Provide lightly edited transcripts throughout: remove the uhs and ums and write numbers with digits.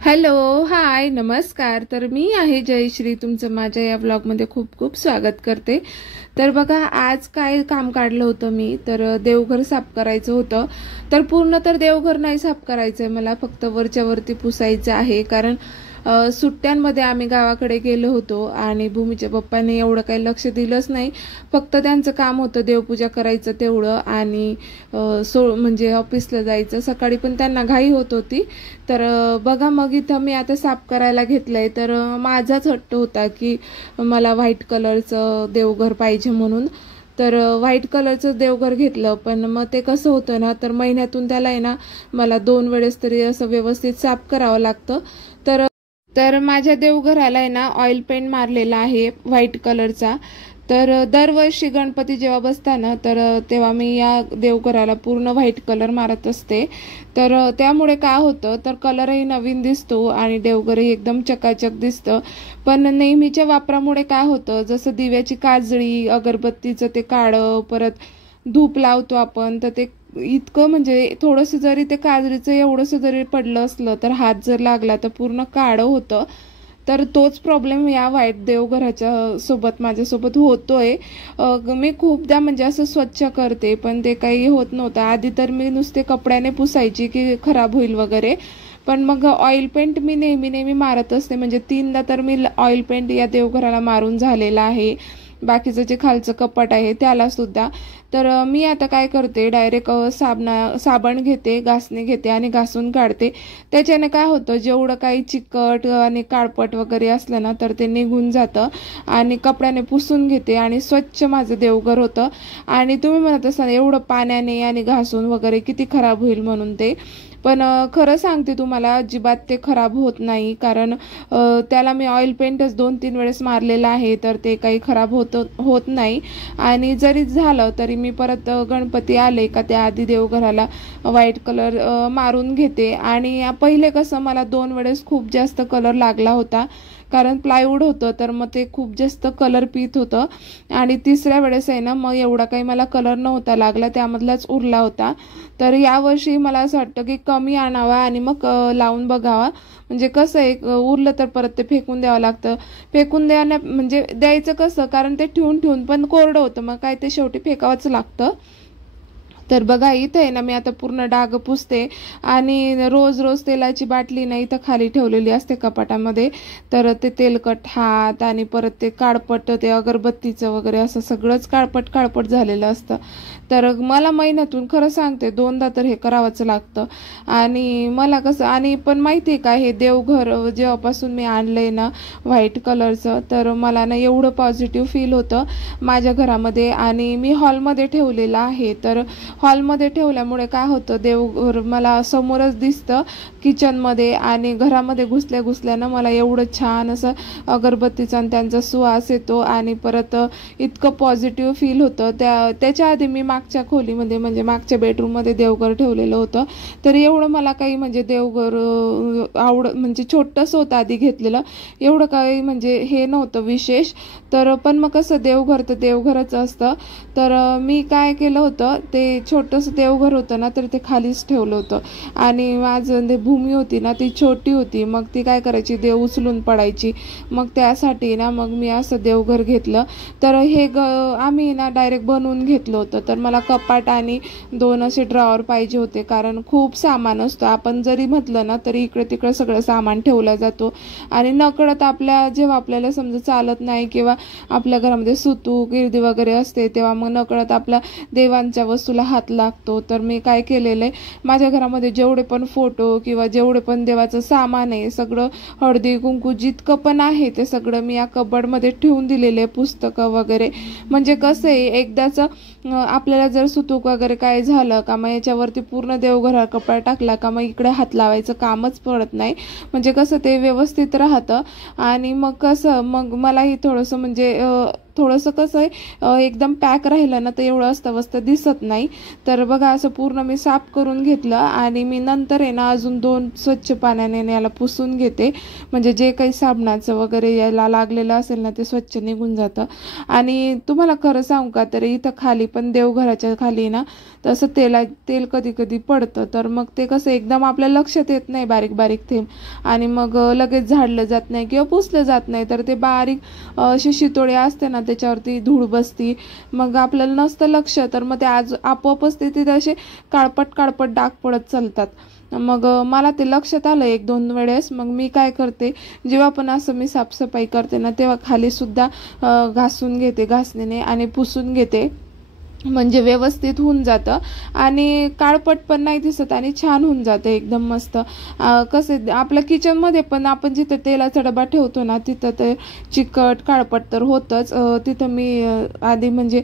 Hello, हाय, नमस्कार. तर मी आहे जयश्री, तुमचं माझ्या या व्लॉगमध्ये खूप खूप स्वागत करते. तर बघा, आज काय काम काढलं होतं मी, तर देवघर साफ करायचं होतं. तर पूर्ण तर देवघर नाही साफ करायचंय मला, फक्त वरच्या वरती पुसायचं आहे. कारण सुट्ट्यांमध्ये आम्ही गावाकडे गेलो होतो आणि भूमीच्या पप्पाने एवढं काही लक्ष दिलंच नाही. फक्त त्यांचं काम होतं देवपूजा करायचं तेवढं आणि म्हणजे ऑफिसला जायचं. सकाळी पण त्यांना घाई होत होती. तर बघा, मग इथं मी आता साफ करायला घेतलंय. तर माझाच हट्ट होता की मला व्हाईट कलरचं देवघर पाहिजे म्हणून. तर व्हाईट कलरचं देवघर घेतलं. पण मग ते कसं होतं ना, तर महिन्यातून त्याला आहे ना मला 2 वेळेस तरी असं व्यवस्थित साफ करावं लागतं. तर माझ्या देवघराला आहे ना ऑइल पेंट मारलेला आहे व्हाईट कलरचा. तर दरवर्षी गणपती जेव्हा बसताना तर तेव्हा मी या देवघराला पूर्ण व्हाईट कलर मारत असते. तर त्यामुळे काय होतं, तर कलरही नवीन दिसतो आणि देवघरही एकदम चकाचक दिसतं. पण नेहमीच्या वापरामुळे काय होतं, जसं दिव्याची काजळी, अगरबत्तीचं ते काळं, परत धूप लावतो आपण, तर ते इतकं म्हणजे थोडंसं जरी ते काजळीचं एवढंसं जरी पडलं असलं तर हात जर लागला तर पूर्ण काळं होतं. तर तोच प्रॉब्लेम या व्हाईट देवघराच्या सोबत माझ्यासोबत होतोय. मी खूपदा म्हणजे असं स्वच्छ करते पण ते काही होत नव्हतं. आधी तर मी नुसते कपड्याने पुसायची की खराब होईल वगैरे, पण मग ऑइल पेंट मी नेहमी मारत असते. म्हणजे 3दा तर मी ऑइल पेंट या देवघराला मारून झालेला आहे. बाकीचं जे खालचं कपाट आहे त्याला सुद्धा. तर मी आता काय करते, डायरेक्ट साबण घेते, घासणी घेते आणि घासून काढते. त्याच्याने काय होतं, जेवढं काही चिकट आणि काळपट वगैरे असलं ना तर ते निघून जातं. आणि कपड्याने पुसून घेते आणि स्वच्छ माझं देवघर होतं. आणि तुम्ही म्हणत असाल एवढं पाण्याने आणि घासून वगैरे किती खराब होईल म्हणून ते, पण खरं सांगते तुम्हाला, अजिबात ते खराब होत नाही. कारण त्याला मी ऑइल पेंटच 2-3 वेळेस मारलेला आहे, तर ते काही खराब होत नाही. आणि जरी झालं तरी मी परत गणपती आले का त्या आधी देवघराला व्हाईट कलर मारून घेते. आणि पहिले कसं मला 2 वेळेस खूप जास्त कलर लागला होता, कारण प्लायवूड होतं, तर मग ते खूप जास्त कलर पित होतं. आणि तिसऱ्या वेळेस आहे ना मग एवढा काही मला कलर नव्हता लागला, त्यामधलाच उरला होता. तर यावर्षी मला असं वाटतं की कमी आणावा आणि मग लावून बघावा. म्हणजे कसं आहे, उरलं तर परत ते फेकून द्यावं लागतं. फेकून म्हणजे द्यायचं कसं, कारण ते ठेवून पण कोरडं होतं, मग काय ते शेवटी फेकावंच लागतं. तर बघा, इथं आहे ना मी आता पूर्ण डाग पुसते. आणि रोज रोज तेलाची बाटली ना इथं खाली ठेवलेली असते कपाटामध्ये. तर ते तेलकट हात आणि परत ते काळपट ते अगरबत्तीचं वगैरे असं सगळंच काळपट झालेलं असतं. तर मला महिन्यातून खरं सांगते 2दा तर हे करावंच लागतं. आणि मला कसं, आणि पण माहिती आहे का, हे देवघर जेव्हापासून मी आणलंय ना व्हाईट कलरचं, तर मला ना एवढं पॉझिटिव्ह फील होतं माझ्या घरामध्ये. आणि मी हॉलमध्ये ठेवलेलं आहे. तर हॉलमध्ये ठेवल्यामुळे काय होतं, देवघर मला समोरच दिसतं किचनमध्ये. आणि घरामध्ये घुसल्यानं मला एवढं छान असं अगरबत्तीचा आणि त्यांचा सुवास येतो. आणि परत इतकं पॉझिटिव्ह फील होतं. त्याच्या आधी मी मागच्या खोलीमध्ये म्हणजे मागच्या बेडरूममध्ये देवघर ठेवलेलं होतं. तर एवढं मला काही म्हणजे देवघर म्हणजे छोटंसं होतं आधी घेतलेलं, एवढं काही म्हणजे हे नव्हतं विशेष. तर पण मग कसं, देवघर तर देवघरच असतं. तर मी काय केलं होतं, ते छोटंसं देवघर होतं ना तर ते खालीच ठेवलं होतं. आणि माझं ते भूमी होती ना ती छोटी होती, मग ती काय करायची, देव उचलून पडायची. मग त्यासाठी ना मग मी असं देवघर घेतलं. तर हे आम्ही ना डायरेक्ट बनवून घेतलं होतं. तर मला कपाट आणि 2 असे ड्रॉवर पाहिजे होते, कारण खूप सामान असतं. आपण जरी म्हटलं ना तरी इकडे तिकडे सगळं सामान ठेवला जातो. आणि नकळत जेव्हा आपल्याला समजा चालत नाही किंवा आपल्या घरामध्ये सुतू गिरदी वगैरे असते, तेव्हा मग नकळत आपल्या देवांच्या वस्तूला हात लागतो. तर मी काय केलेलं आहे, माझ्या घरामध्ये जेवढे पण फोटो किंवा जेवढे पण देवाचं सामान आहे, सगळं हळदी कुंकू जितकं पण आहे ते सगळं मी या कबडमध्ये ठेवून दिलेले, पुस्तकं वगैरे. म्हणजे कसं आहे, एकदाच आपल्याला जर सुतूक वगैरे काय झालं का मग याच्यावरती पूर्ण देवघरात कपडा टाकला का मग इकडे हात लावायचं कामच पडत नाही. म्हणजे कसं ते व्यवस्थित राहतं. आणि मग कसं, मग मलाही थोडंसं म्हणजे थोडंसं कसं आहे, एकदम पॅक राहिलं ना तर एवढं अस्ताव्यस्त दिसत नाही. तर बघा, असं पूर्ण मी साफ करून घेतलं. आणि मी नंतर आहे ना अजून 2 स्वच्छ पाण्याने याला पुसून घेते. म्हणजे जे काही साबणाचं वगैरे याला लागलेलं असेल ना ते स्वच्छ निघून जातं. आणि तुम्हाला खरं सांगू का, तर इथं खाली पण देवघराच्या खाली ना तसं तेल कधी कधी पडतं, तर मग ते कसं एकदम आपल्या लक्षात येत नाही बारीक बारीक थेंब, आणि मग लगेच झाडलं जात नाही किंवा पुसलं जात नाही, तर ते बारीक अशी शितोळे असते ना त्याच्यावरती धूळ बसती, मग आपल्याला नसतं लक्ष, तर मग ते आपोआपच तिथे असे काळपट काळपट डाग पडत चालतात. मग मला ते लक्षात आलं 1-2 वेळेस. मग मी काय करते, जेव्हा पण असं मी साफसफाई करते ना तेव्हा खाली सुद्धा घासून घेते घासणीने आणि पुसून घेते, म्हणजे व्यवस्थित होऊन जातं आणि काळपट पण नाही दिसत आणि छान होऊन जातं एकदम मस्त. कसं आपल्या किचनमध्ये पण आपण जिथं तेलाचा डबा ठेवतो ना तिथं ते चिकट काळपट तर होतंच. तिथं मी आधी म्हणजे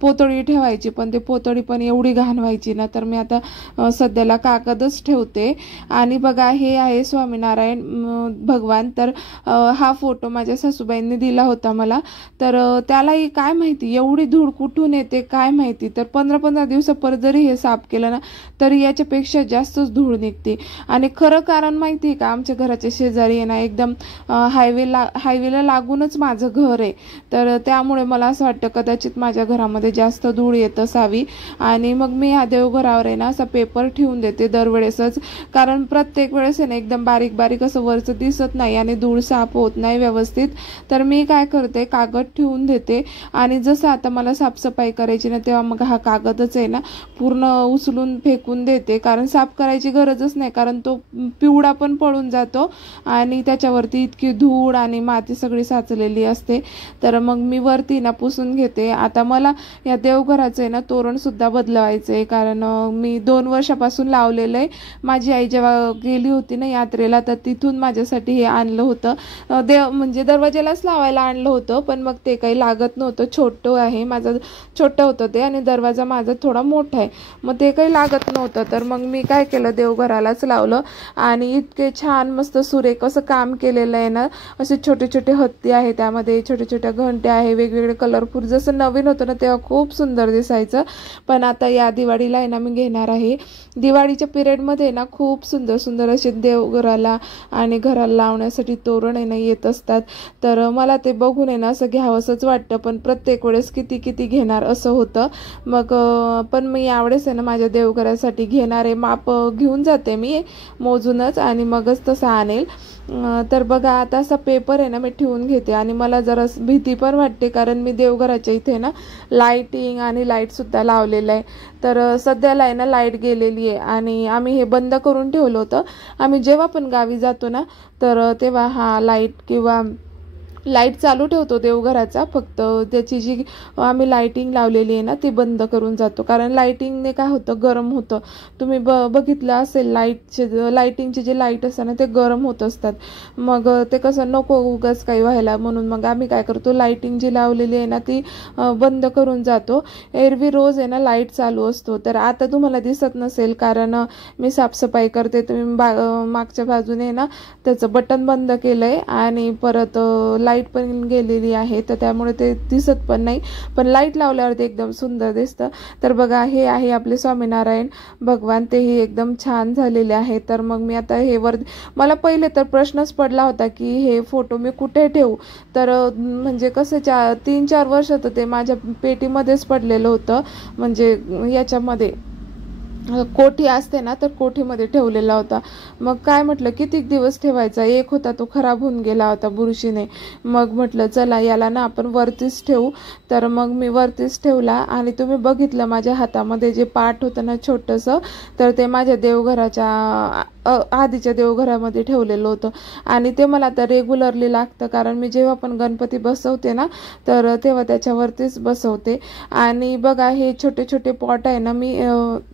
पोतळी ठेवायची, पण ते पोतळी पण एवढी घाण व्हायची ना, तर मी आता सध्याला कागदच ठेवते. आणि बघा हे आहे स्वामीनारायण भगवान. तर हा फोटो माझ्या सासूबाईंनी दिला होता मला, तर त्यालाही काय माहिती एवढी धूळ कुठून येते काय माहिती, तर 15-15 दिवसापर्यंत जरी हे साफ केलं ना तरी याच्यापेक्षा जास्तच धूळ निघते. आणि खरं कारण माहिती आहे का, आमच्या घराच्या शेजारी आहे ना एकदम हायवेला लागूनच माझं घर आहे, तर त्यामुळे मला असं वाटतं कदाचित माझ्या घरामध्ये जास्त धूळ येत असावी. आणि मग मी ह्या देवघरावर आहे ना असा पेपर ठेवून देते दरवेळेसच, कारण प्रत्येक वेळेस आहे ना एकदम बारीक बारीक असं वरचं दिसत नाही आणि धूळ साफ होत नाही व्यवस्थित, तर मी काय करते कागद ठेवून देते. आणि जसं आता मला साफसफाई करायची ना तेव्हा मग हा कागदच आहे ना पूर्ण उचलून फेकून देते, कारण साफ करायची गरजच नाही, कारण तो पिवळा पण पळून जातो आणि त्याच्यावरती इतकी धूळ आणि माती सगळी साचलेली असते. तर मग मी वरती ना पुसून घेते. आता मला या देवघराचं आहे ना तोरण सुद्धा बदलवायचं आहे, कारण मी 2 वर्षापासून लावलेलं आहे. माझी आई जेव्हा गेली होती ना यात्रेला तर तिथून माझ्यासाठी हे आणलं होतं, म्हणजे दरवाजालाच लावायला आणलं होतं, पण मग ते काही लागत नव्हतं, छोटं आहे माझं, छोटं होतं ते, आणि दरवाजा माझा थोडा मोठा आहे, मग ते काही लागत नव्हतं. तर मग मी काय केलं देवघरालाच लावलं आणि इतके छान मस्त सुरेख असं काम केलेलं आहे ना. असे छोटे छोटे हत्ती आहे, त्यामध्ये छोट्या छोट्या घंट्या आहे, वेगवेगळे कलरफुल. जसं नवीन होतं ना तेव्हा खूप सुंदर दिसायचं, पण आता या दिवाळीला आहे ना मी घेणार आहे. दिवाळीच्या पिरियडमध्ये ना खूप सुंदर सुंदर असे देवघराला आणि घराला लावण्यासाठी तोरण आहे ना येत असतात, तर मला ते बघून आहे ना असं घ्यावंसंच वाटतं, पण प्रत्येक वेळेस किती किती घेणार असं होतं. मग पण मी यावेळेस आहे ना माझ्या देवघरासाठी घेणार आहे, माप घेऊन जाते मी मोजूनच आणि मगच तसं आणेल. तर बघा आता असा पेपर आहे ना मी ठेवून घेते. आणि मला जरा भीती पण वाटते, कारण मी देवघराच्या इथे ना लाईटिंग आणि लाईटसुद्धा लावलेलं आहे, तर सध्याला आहे ना लाईट गेलेली आहे आणि आम्ही हे बंद करून ठेवलं होतं. आम्ही जेव्हा पण गावी जातो ना तर तेव्हा हा लाईट चालू ठेवतो देवघराचा, फक्त त्याची जी आम्ही लाईटिंग लावलेली आहे ना ती बंद करून जातो, कारण लाईटिंगने काय होतं गरम होतं. तुम्ही बघितलं असेल लाईटिंगचे जे लाईट असतात ना ते गरम होत असतात, मग ते कसं नको उगाच काही व्हायला, म्हणून मग आम्ही काय करतो लाईटिंग जी लावलेली आहे ना ती बंद करून जातो. एरवी रोज आहे ना लाईट चालू असतो, तर आता तुम्हाला दिसत नसेल कारण मी साफसफाई करते, तुम्ही मागच्या बाजूने ना त्याचं बटन बंद केलंय आणि परत लाईट पण गेलेली आहे, तर त्यामुळे ते दिसत पण नाही, पण लाईट लावल्यावर ते एकदम सुंदर दिसतं. तर बघा हे आहे आपले स्वामीनारायण भगवान, तेही एकदम छान झालेले आहे. तर मग मी आता हे मला पहिले तर प्रश्नच पडला होता की हे फोटो मी कुठे ठेवू, तर म्हणजे कसं 3-4 वर्ष तर ते माझ्या पेटीमध्येच पडलेलं होतं, म्हणजे याच्यामध्ये कोठी असते ना तर कोठीमध्ये ठेवलेला होता. मग काय म्हटलं कितीक दिवस ठेवायचा, एक होता तो खराब होऊन गेला होता बुरशीने, मग म्हटलं चला याला ना आपण वरतीच ठेवू, तर मग मी वरतीच ठेवला. आणि तुम्ही बघितलं माझ्या हातामध्ये जे पाट होतं ना छोटंसं, तर ते माझ्या देवघराच्या आधीच्या देवघरामध्ये ठेवलेलं होतं आणि ते मला आता रेग्युलरली लागतं, कारण मी जेव्हा पण गणपती बसवते ना तर तेव्हा त्याच्यावरतीच बसवते. आणि बघा हे छोटे छोटे पॉट आहे ना मी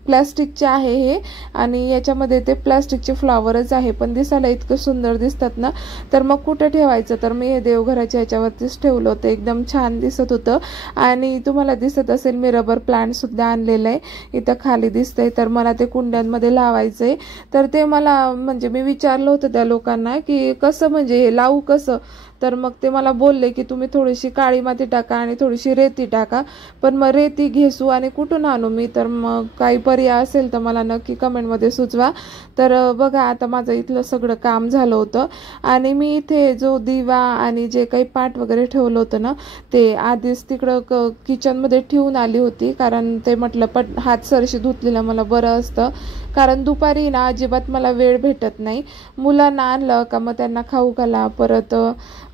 प्लॅस्टिकचे आहे हे, आणि याच्यामध्ये ते प्लॅस्टिकचे फ्लॉवरच आहे, पण दिसायला इतकं सुंदर दिसतात ना, तर मग कुठे ठेवायचं, तर मी हे देवघराच्या याच्यावरतीच ठेवलं होतं, एकदम छान दिसत होतं. आणि तुम्हाला दिसत असेल मी रबर प्लांट सुद्धा आणलेलं आहे, इथं खाली दिसतंय, तर मला ते कुंड्यांमध्ये लावायचंय, तर ते मला म्हणजे मी विचारलं होतं त्या लोकांना की कसं म्हणजे हे लावू कसं, तर मग ते मला बोलले की तुम्ही थोडीशी काळी माती टाका आणि थोडीशी रेती टाका. पण मग रेती घेसू आणि कुठून आणू मी, तर मग काही पर्याय असेल तर मला नक्की कमेंटमध्ये सुचवा. तर बघा आता माझं इथलं सगळं काम झालं होतं आणि मी इथे जो दिवा आणि जे काही पाट वगैरे ठेवलं होतं ना ते आधीच तिकडं किचनमध्ये ठेवून आली होती, कारण ते म्हटलं हात सरशी धुतलेलं मला बरं असतं, कारण दुपारी ना अजिबात मला वेळ भेटत नाही. मुलांना आणलं का मग त्यांना खाऊ घाला, परत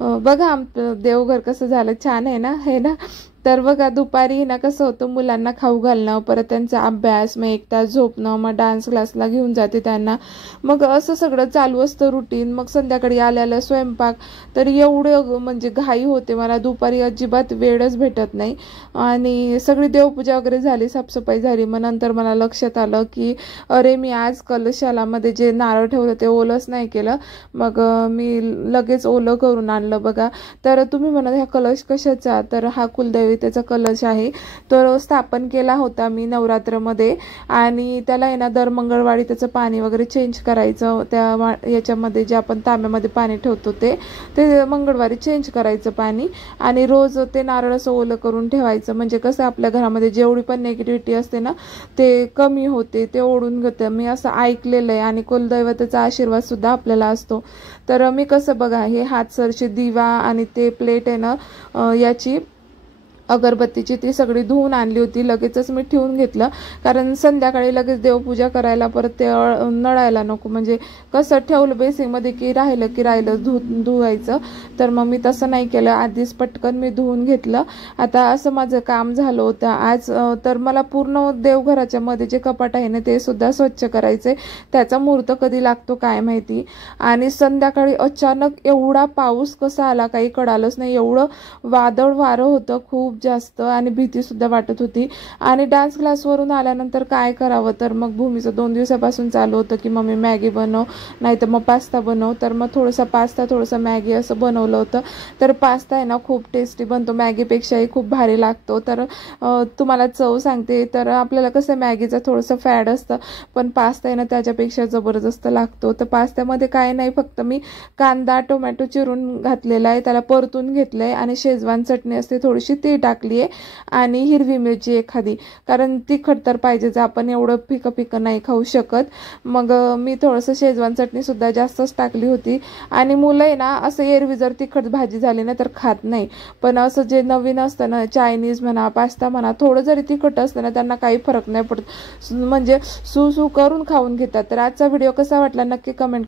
बघा आमचं देवघर कसं झालं, छान आहे ना, हे ना. तर बघा दुपारी ना कसं होतं, मुलांना खाऊ घालणं, परत त्यांचा अभ्यास, मग 1 तास झोपणं, मग डान्स क्लासला घेऊन जाते त्यांना, मग असं सगळं चालू असतं रुटीन. मग संध्याकाळी आल्याला स्वयंपाक, तर एवढं म्हणजे घाई होते मला, दुपारी अजिबात वेळच भेटत नाही. आणि सगळी देवपूजा वगैरे झाली, साफसफाई झाली, मग नंतर मला लक्षात आलं की अरे मी आज कलशाला मध्ये जे नारळ ठेवलं ते ओलंच नाही केलं. मग मी लगेच ओलं करून आणलं बघा. तर तुम्ही म्हणा ह्या कलश कशाचा, तर हा कुलदेवतेचा कलश आहे. तो स्थापन केला होता मी नवरात्रमध्ये आणि त्याला आहे ना दर मंगळवारी त्याचं पाणी वगैरे चेंज करायचं. त्या याच्यामध्ये जे आपण तांब्यामध्ये पाणी ठेवतो ते मंगळवारी चेंज करायचं पाणी, आणि रोज ते नारळ असं ओलं करून ठेवायचं. म्हणजे कसं आपल्या घरामध्ये जेवढी पण नेगेटिव्हिटी असते ना ते कमी होते, ते ओढून घेतं, मी असं ऐकलेलं आहे. आणि कुलदैवताचा आशीर्वाद सुद्धा आपल्याला असतो. तर मी कसं बघा हे हातसरशी दिवा आणि ते प्लेट आहे ना याची अगरबत्तीची ती सगळी धुवून आणली होती, लगेचच मी ठेवून घेतलं, कारण संध्याकाळी लगेच देवपूजा करायला परत ते नळायला नको, म्हणजे कसं ठेवलं बेसिंगमध्ये की राहिलं धुवायचं. तर मग मी तसं नाही केलं, आधीच पटकन मी धुवून घेतलं. आता असं माझं काम झालं होतं आज. तर मला पूर्ण देवघराच्या मध्ये जे कपाट आहे ना ते सुद्धा स्वच्छ करायचे, त्याचा मुहूर्त कधी लागतो काय माहिती. आणि संध्याकाळी अचानक एवढा पाऊस कसा आला काही कळालंच नाही, एवढं वादळ वारं होतं खूप जास्त, आणि भीती सुद्धा वाटत होती. आणि डान्स क्लासवरून आल्यानंतर काय करावं, तर मग भूमीचं 2 दिवसापासून चालू होतं की मम्मी मॅगी बनव, नाही तर मग पास्ता बनव. तर मग थोडंसं पास्ता थोडंसं मॅगी असं बनवलं होतं. तर पास्ता आहे ना खूप टेस्टी बनतो, मॅगीपेक्षाही खूप भारी लागतो. तर तुम्हाला चव सांगते, तर आपल्याला कसं मॅगीचं थोडंसं फॅड असतं, पण पास्ता आहे ना त्याच्यापेक्षा जबरदस्त लागतो. तर पास्त्यामध्ये काय नाही, फक्त मी कांदा टोमॅटो चिरून घातलेला आहे, त्याला परतून घेतलंय, आणि शेजवान चटणी असते थोडीशी ती टाकली आहे, आणि हिरवी मिरची एखादी, कारण तिखट तर पाहिजेच, आपण एवढं फिकं नाही खाऊ शकत. मग मी थोडंसं शेजवान चटणी सुद्धा जास्तच टाकली होती. आणि मुलं आहे ना असं एरवी जर तिखट भाजी झाली ना तर खात नाही, पण असं जे नवीन असतं ना चायनीज म्हणा पास्ता म्हणा, थोडं जरी तिखट असतं ना त्यांना काही फरक नाही पडत, म्हणजे सू करून खाऊन घेतात. तर आजचा व्हिडिओ कसा वाटला नक्की कमेंट